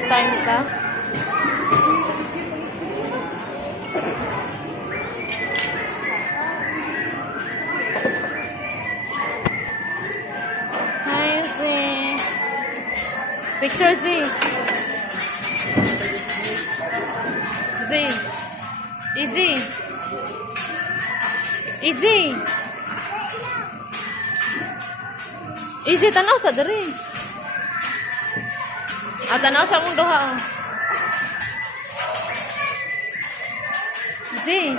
May time ka? Hi, Z. Picture, Z. Z. Easy. Easy. Easy, tanaw sa diri. Tanaw sa mong duha. Easy.